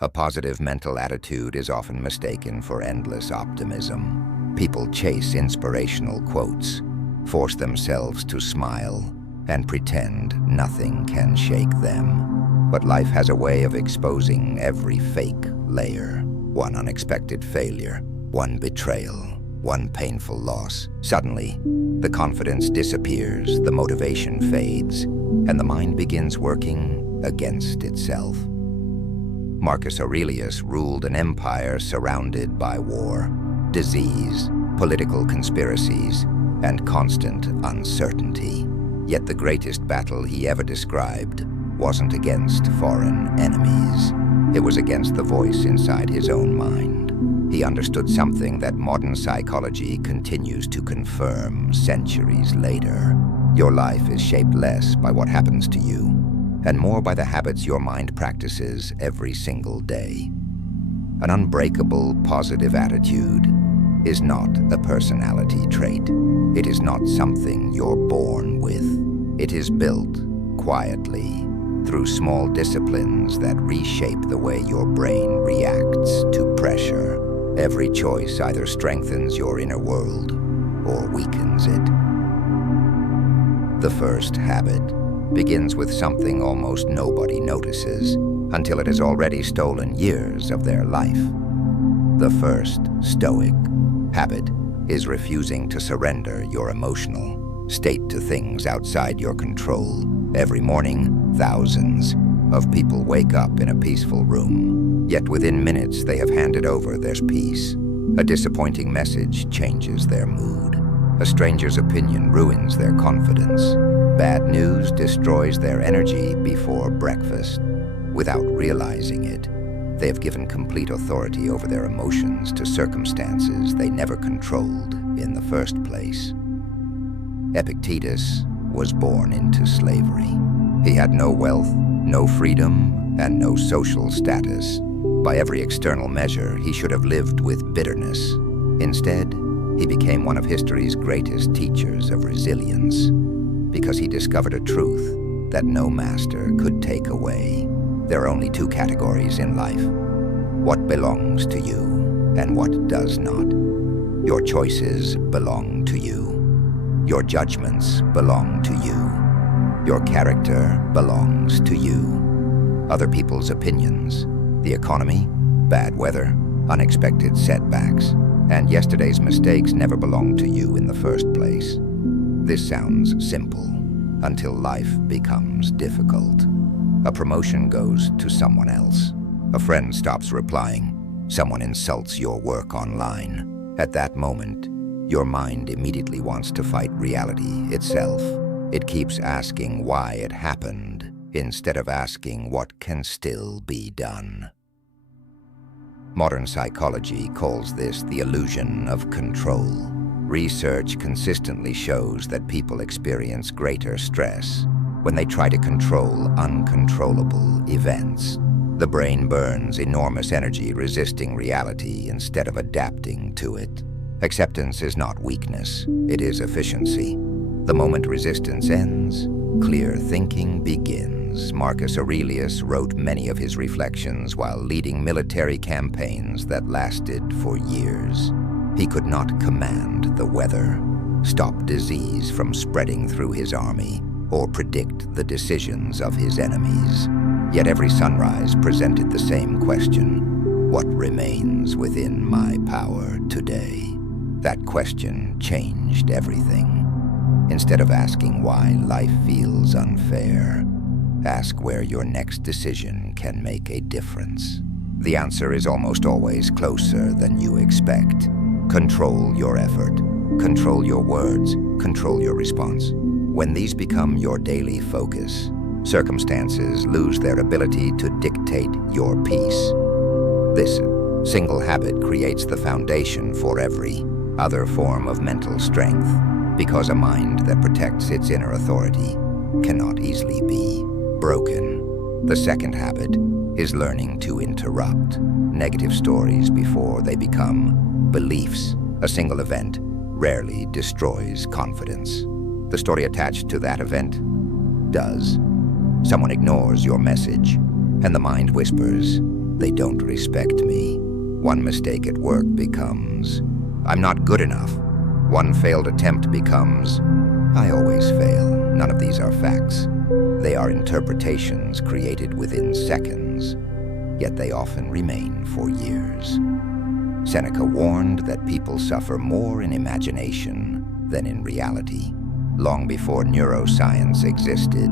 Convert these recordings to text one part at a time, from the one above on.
A positive mental attitude is often mistaken for endless optimism. People chase inspirational quotes, force themselves to smile, and pretend nothing can shake them. But life has a way of exposing every fake layer. One unexpected failure, one betrayal, one painful loss. Suddenly, the confidence disappears, the motivation fades, and the mind begins working against itself. Marcus Aurelius ruled an empire surrounded by war, disease, political conspiracies, and constant uncertainty. Yet the greatest battle he ever described wasn't against foreign enemies. It was against the voice inside his own mind. He understood something that modern psychology continues to confirm centuries later. Your life is shaped less by what happens to you, and more by the habits your mind practices every single day. An unbreakable, positive attitude is not a personality trait. It is not something you're born with. It is built quietly through small disciplines that reshape the way your brain reacts to pressure. Every choice either strengthens your inner world or weakens it. The first habit begins with something almost nobody notices until it has already stolen years of their life. The first Stoic habit is refusing to surrender your emotional state to things outside your control. Every morning, thousands of people wake up in a peaceful room, yet within minutes they have handed over their peace. A disappointing message changes their mood. A stranger's opinion ruins their confidence. Bad news destroys their energy before breakfast. Without realizing it, they have given complete authority over their emotions to circumstances they never controlled in the first place. Epictetus was born into slavery. He had no wealth, no freedom, and no social status. By every external measure, he should have lived with bitterness. Instead, he became one of history's greatest teachers of resilience, because he discovered a truth that no master could take away. There are only two categories in life: what belongs to you and what does not. Your choices belong to you. Your judgments belong to you. Your character belongs to you. Other people's opinions, the economy, bad weather, unexpected setbacks, and yesterday's mistakes never belonged to you in the first place. This sounds simple until life becomes difficult. A promotion goes to someone else. A friend stops replying. Someone insults your work online. At that moment, your mind immediately wants to fight reality itself. It keeps asking why it happened instead of asking what can still be done. Modern psychology calls this the illusion of control. Research consistently shows that people experience greater stress when they try to control uncontrollable events. The brain burns enormous energy resisting reality instead of adapting to it. Acceptance is not weakness, it is efficiency. The moment resistance ends, clear thinking begins. Marcus Aurelius wrote many of his reflections while leading military campaigns that lasted for years. He could not command the weather, stop disease from spreading through his army, or predict the decisions of his enemies. Yet every sunrise presented the same question: what remains within my power today? That question changed everything. Instead of asking why life feels unfair, ask where your next decision can make a difference. The answer is almost always closer than you expect. Control your effort, control your words, control your response. When these become your daily focus, circumstances lose their ability to dictate your peace. This single habit creates the foundation for every other form of mental strength, because a mind that protects its inner authority cannot easily be broken. The second habit is learning to interrupt negative stories before they become beliefs. A single event rarely destroys confidence. The story attached to that event does. Someone ignores your message, and the mind whispers, They don't respect me. One mistake at work becomes, I'm not good enough. One failed attempt becomes, I always fail. None of these are facts. They are interpretations created within seconds, yet they often remain for years. Seneca warned that people suffer more in imagination than in reality. Long before neuroscience existed,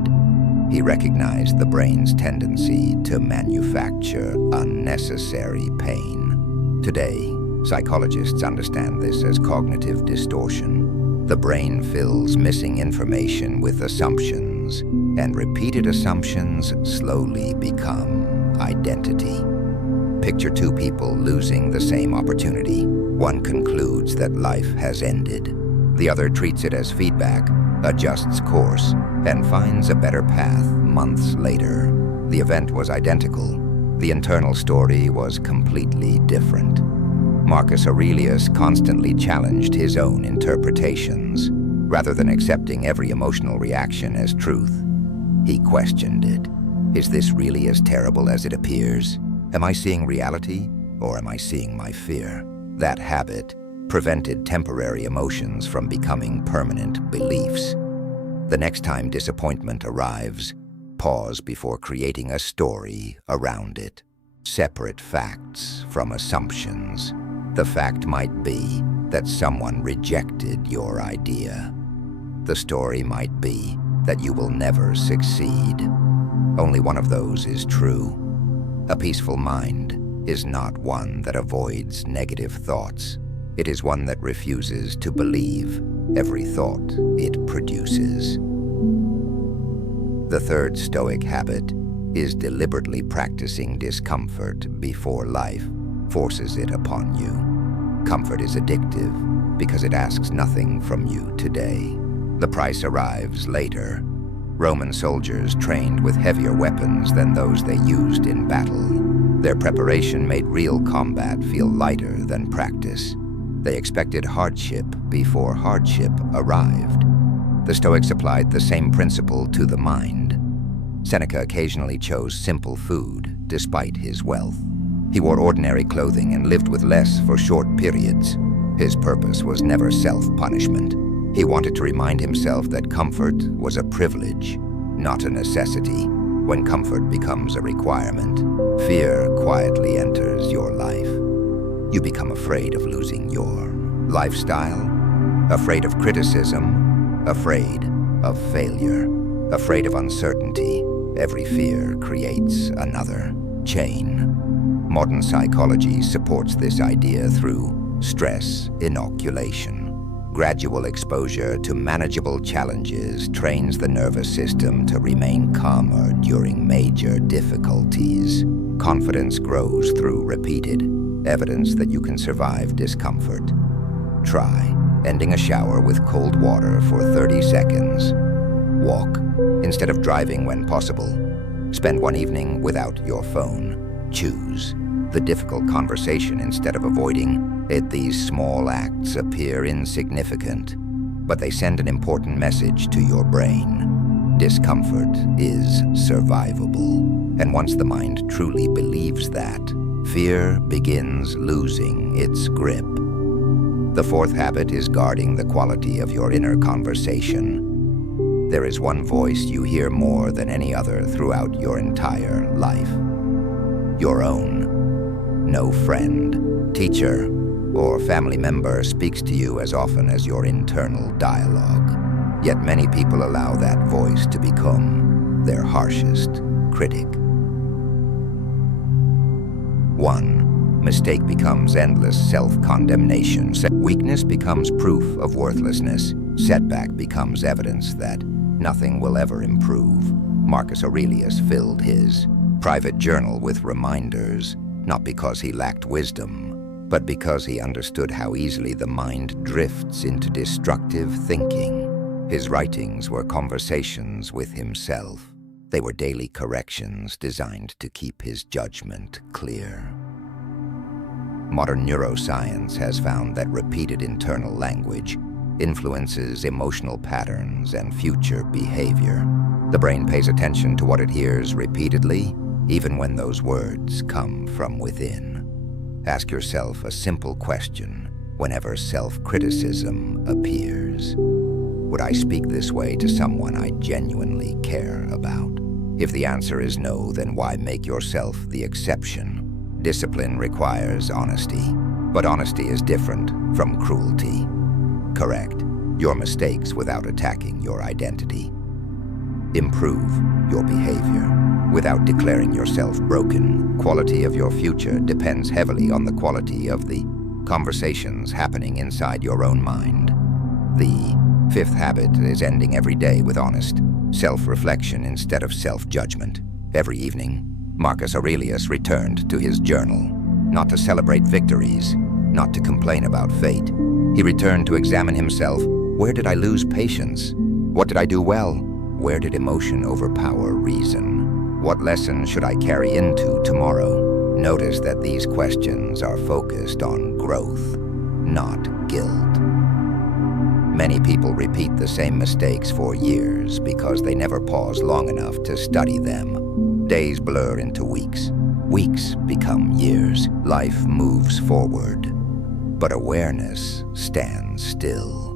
he recognized the brain's tendency to manufacture unnecessary pain. Today, psychologists understand this as cognitive distortion. The brain fills missing information with assumptions, and repeated assumptions slowly become identity. Picture two people losing the same opportunity. One concludes that life has ended. The other treats it as feedback, adjusts course, and finds a better path months later. The event was identical. The internal story was completely different. Marcus Aurelius constantly challenged his own interpretations. Rather than accepting every emotional reaction as truth, he questioned it. Is this really as terrible as it appears? Am I seeing reality, or am I seeing my fear? That habit prevented temporary emotions from becoming permanent beliefs. The next time disappointment arrives, pause before creating a story around it. Separate facts from assumptions. The fact might be that someone rejected your idea. The story might be that you will never succeed. Only one of those is true. A peaceful mind is not one that avoids negative thoughts. It is one that refuses to believe every thought it produces. The third Stoic habit is deliberately practicing discomfort before life forces it upon you. Comfort is addictive because it asks nothing from you today. The price arrives later. Roman soldiers trained with heavier weapons than those they used in battle. Their preparation made real combat feel lighter than practice. They expected hardship before hardship arrived. The Stoics applied the same principle to the mind. Seneca occasionally chose simple food despite his wealth. He wore ordinary clothing and lived with less for short periods. His purpose was never self-punishment. He wanted to remind himself that comfort was a privilege, not a necessity. When comfort becomes a requirement, fear quietly enters your life. You become afraid of losing your lifestyle, afraid of criticism, afraid of failure, afraid of uncertainty. Every fear creates another chain. Modern psychology supports this idea through stress inoculation. Gradual exposure to manageable challenges trains the nervous system to remain calmer during major difficulties. Confidence grows through repeated evidence that you can survive discomfort. Try ending a shower with cold water for 30 seconds. Walk instead of driving when possible. Spend one evening without your phone. Choose the difficult conversation instead of avoiding it. These small acts appear insignificant, but they send an important message to your brain. Discomfort is survivable, and once the mind truly believes that, fear begins losing its grip. The fourth habit is guarding the quality of your inner conversation. There is one voice you hear more than any other throughout your entire life. Your own. No friend, teacher, or family member speaks to you as often as your internal dialogue. Yet many people allow that voice to become their harshest critic. 1. Mistake becomes endless self-condemnation. Weakness becomes proof of worthlessness. Setback becomes evidence that nothing will ever improve. Marcus Aurelius filled his private journal with reminders, not because he lacked wisdom, but because he understood how easily the mind drifts into destructive thinking. His writings were conversations with himself. They were daily corrections designed to keep his judgment clear. Modern neuroscience has found that repeated internal language influences emotional patterns and future behavior. The brain pays attention to what it hears repeatedly, even when those words come from within. Ask yourself a simple question whenever self-criticism appears. Would I speak this way to someone I genuinely care about? If the answer is no, then why make yourself the exception? Discipline requires honesty, but honesty is different from cruelty. Correct your mistakes without attacking your identity. Improve your behavior without declaring yourself broken. Quality of your future depends heavily on the quality of the conversations happening inside your own mind. The fifth habit is ending every day with honest self-reflection instead of self-judgment. Every evening, Marcus Aurelius returned to his journal, not to celebrate victories, not to complain about fate. He returned to examine himself. Where did I lose patience? What did I do well? Where did emotion overpower reason? What lesson should I carry into tomorrow? Notice that these questions are focused on growth, not guilt. Many people repeat the same mistakes for years because they never pause long enough to study them. Days blur into weeks. Weeks become years. Life moves forward, but awareness stands still.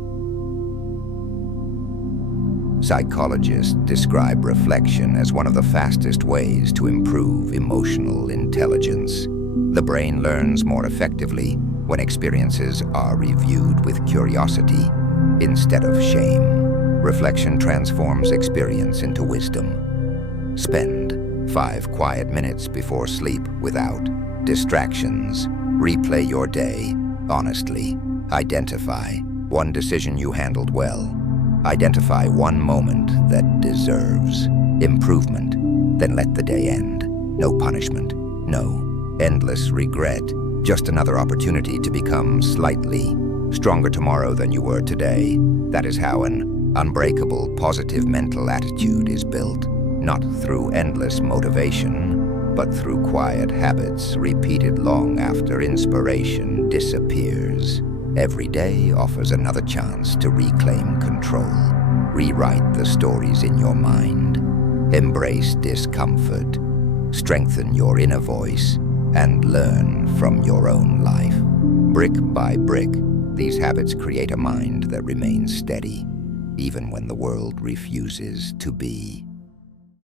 Psychologists describe reflection as one of the fastest ways to improve emotional intelligence. The brain learns more effectively when experiences are reviewed with curiosity instead of shame. Reflection transforms experience into wisdom. Spend 5 quiet minutes before sleep without distractions. Replay your day honestly. Identify one decision you handled well. Identify one moment that deserves improvement. Then let the day end. No punishment, no endless regret. Just another opportunity to become slightly stronger tomorrow than you were today. That is how an unbreakable, positive mental attitude is built. Not through endless motivation, but through quiet habits repeated long after inspiration disappears. Every day offers another chance to reclaim control. Rewrite the stories in your mind. Embrace discomfort. Strengthen your inner voice and learn from your own life. Brick by brick, these habits create a mind that remains steady, even when the world refuses to be.